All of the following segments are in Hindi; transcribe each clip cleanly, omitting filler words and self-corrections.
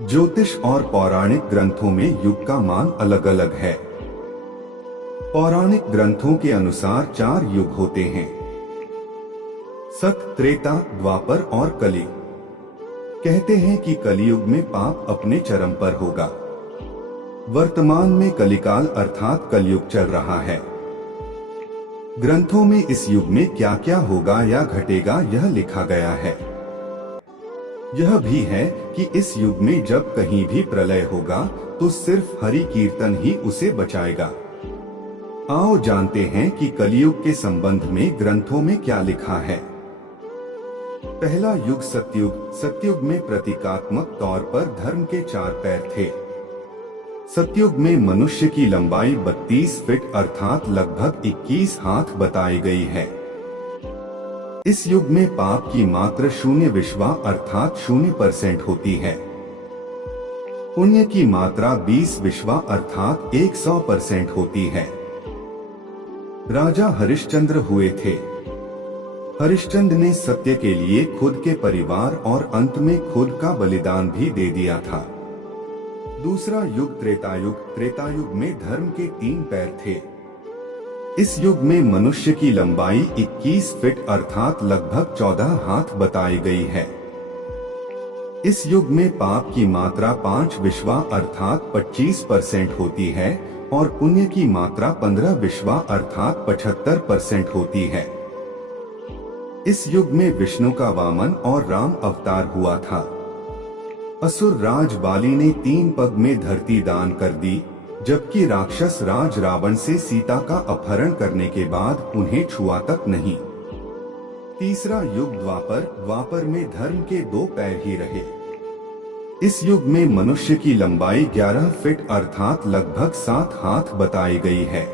ज्योतिष और पौराणिक ग्रंथों में युग का मान अलग अलग है। पौराणिक ग्रंथों के अनुसार 4 युग होते हैं: सत, त्रेता, द्वापर और कली। कहते हैं कि कलियुग में पाप अपने चरम पर होगा। वर्तमान में कलिकाल अर्थात कलयुग चल रहा है। ग्रंथों में इस युग में क्या क्या होगा या घटेगा यह लिखा गया है। यह भी है कि इस युग में जब कहीं भी प्रलय होगा तो सिर्फ हरि कीर्तन ही उसे बचाएगा। आओ जानते हैं कि कलियुग के संबंध में ग्रंथों में क्या लिखा है। पहला युग सतयुग। सतयुग में प्रतीकात्मक तौर पर धर्म के 4 पैर थे। सतयुग में मनुष्य की लंबाई 32 फीट अर्थात लगभग 21 हाथ बताई गई है। इस युग में पाप की मात्रा 0 अर्थात 0% होती है। पुण्य की मात्रा 20 अर्थात 100% होती है। राजा हरिश्चंद्र हुए थे। हरिश्चंद्र ने सत्य के लिए खुद के परिवार और अंत में खुद का बलिदान भी दे दिया था। दूसरा युग त्रेतायुग। त्रेतायुग में धर्म के 3 पैर थे। इस युग में मनुष्य की लंबाई 21 फीट अर्थात लगभग 14 हाथ बताई गई है। इस युग में पाप की मात्रा 5 अर्थात 25% होती है और पुण्य की मात्रा 15 अर्थात 75% होती है। इस युग में विष्णु का वामन और राम अवतार हुआ था। असुर राज बाली ने 3 पग में धरती दान कर दी, जबकि राक्षस राज रावण से सीता का अपहरण करने के बाद उन्हें छुआ तक नहीं। तीसरा युग द्वापर। द्वापर में धर्म के 2 पैर ही रहे। इस युग में मनुष्य की लंबाई 11 फीट अर्थात लगभग 7 हाथ बताई गई है।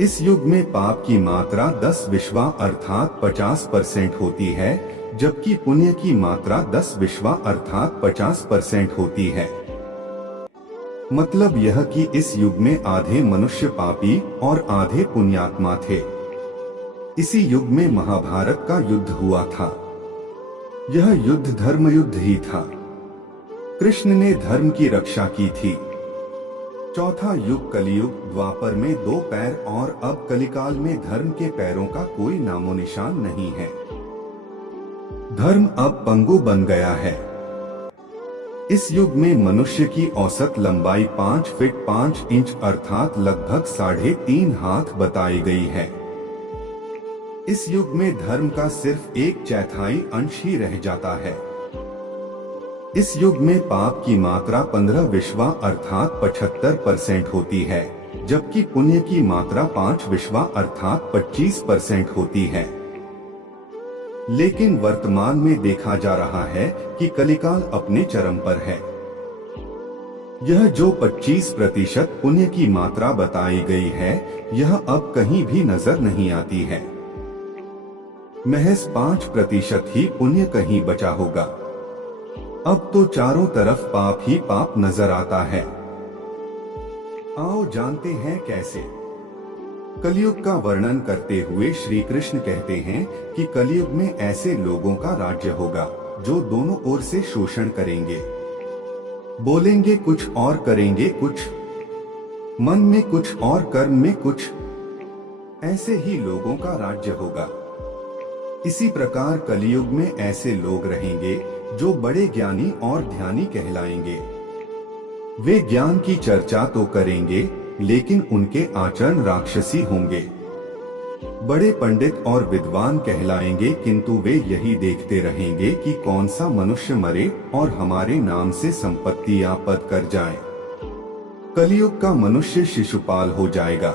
इस युग में पाप की मात्रा 10 अर्थात 50% होती है, जबकि पुण्य की मात्रा 10 अर्थात 50% होती है। मतलब यह कि इस युग में आधे मनुष्य पापी और आधे पुण्यात्मा थे। इसी युग में महाभारत का युद्ध हुआ था। यह युद्ध धर्म युद्ध ही था। कृष्ण ने धर्म की रक्षा की थी। चौथा युग कलियुग। द्वापर में 2 पैर और अब कलिकाल में धर्म के पैरों का कोई नामो निशान नहीं है। धर्म अब पंगु बन गया है। इस युग में मनुष्य की औसत लंबाई 5 फीट 5 इंच अर्थात लगभग 3.5 हाथ बताई गई है। इस युग में धर्म का सिर्फ 1/4 अंश ही रह जाता है। इस युग में पाप की मात्रा 15 अर्थात 75% होती है, जबकि पुण्य की मात्रा 5 अर्थात 25% होती है। लेकिन वर्तमान में देखा जा रहा है कि कलिकाल अपने चरम पर है। यह जो 25% पुण्य की मात्रा बताई गई है, यह अब कहीं भी नजर नहीं आती है। महज 5% ही पुण्य कहीं बचा होगा। अब तो चारों तरफ पाप ही पाप नजर आता है। आओ जानते हैं कैसे। कलियुग का वर्णन करते हुए श्री कृष्ण कहते हैं कि कलियुग में ऐसे लोगों का राज्य होगा जो दोनों ओर से शोषण करेंगे। बोलेंगे कुछ और करेंगे कुछ, मन में कुछ और कर्म में कुछ। ऐसे ही लोगों का राज्य होगा। इसी प्रकार कलियुग में ऐसे लोग रहेंगे जो बड़े ज्ञानी और ध्यानी कहलाएंगे। वे ज्ञान की चर्चा तो करेंगे, लेकिन उनके आचरण राक्षसी होंगे। बड़े पंडित और विद्वान कहलाएंगे, किंतु वे यही देखते रहेंगे कि कौन सा मनुष्य मरे और हमारे नाम से संपत्ति या पद कर जाए। कलियुग का मनुष्य शिशुपाल हो जाएगा।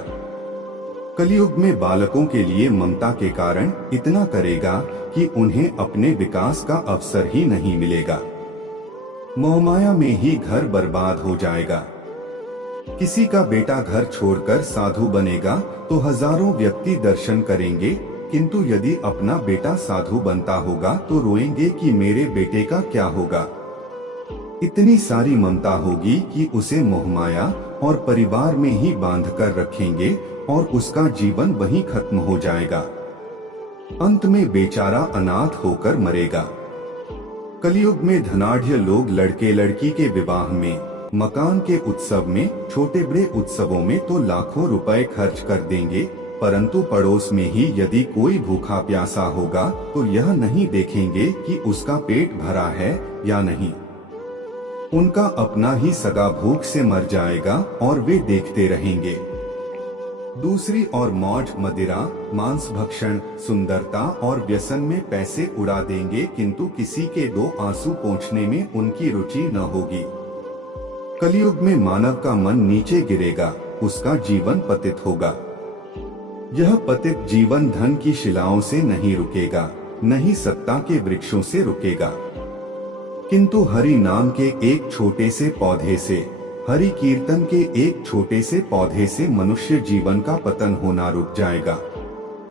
कलियुग में बालकों के लिए ममता के कारण इतना करेगा कि उन्हें अपने विकास का अवसर ही नहीं मिलेगा। मोहमाया में ही घर बर्बाद हो जाएगा। किसी का बेटा घर छोड़कर साधु बनेगा तो हजारों व्यक्ति दर्शन करेंगे, किंतु यदि अपना बेटा साधु बनता होगा तो रोएंगे कि मेरे बेटे का क्या होगा। इतनी सारी ममता होगी कि उसे मोहमाया और परिवार में ही बांधकर रखेंगे और उसका जीवन वहीं खत्म हो जाएगा। अंत में बेचारा अनाथ होकर मरेगा। कलयुग में धनाढ़ लोग लड़के लड़की के विवाह में, मकान के उत्सव में, छोटे बड़े उत्सवों में तो लाखों रुपए खर्च कर देंगे, परंतु पड़ोस में ही यदि कोई भूखा प्यासा होगा तो यह नहीं देखेंगे कि उसका पेट भरा है या नहीं। उनका अपना ही सगा भूख से मर जाएगा और वे देखते रहेंगे। दूसरी ओर मौज मदिरा, मांस भक्षण, सुंदरता और व्यसन में पैसे उड़ा देंगे, किंतु किसी के दो आंसू पोंछने में उनकी रुचि न होगी। कलयुग में मानव का मन नीचे गिरेगा, उसका जीवन पतित होगा। यह पतित जीवन धन की शिलाओं से नहीं रुकेगा, न ही सत्ता के वृक्षों से रुकेगा, किंतु हरि नाम के एक छोटे से पौधे से, हरि कीर्तन के एक छोटे से पौधे से मनुष्य जीवन का पतन होना रुक जाएगा।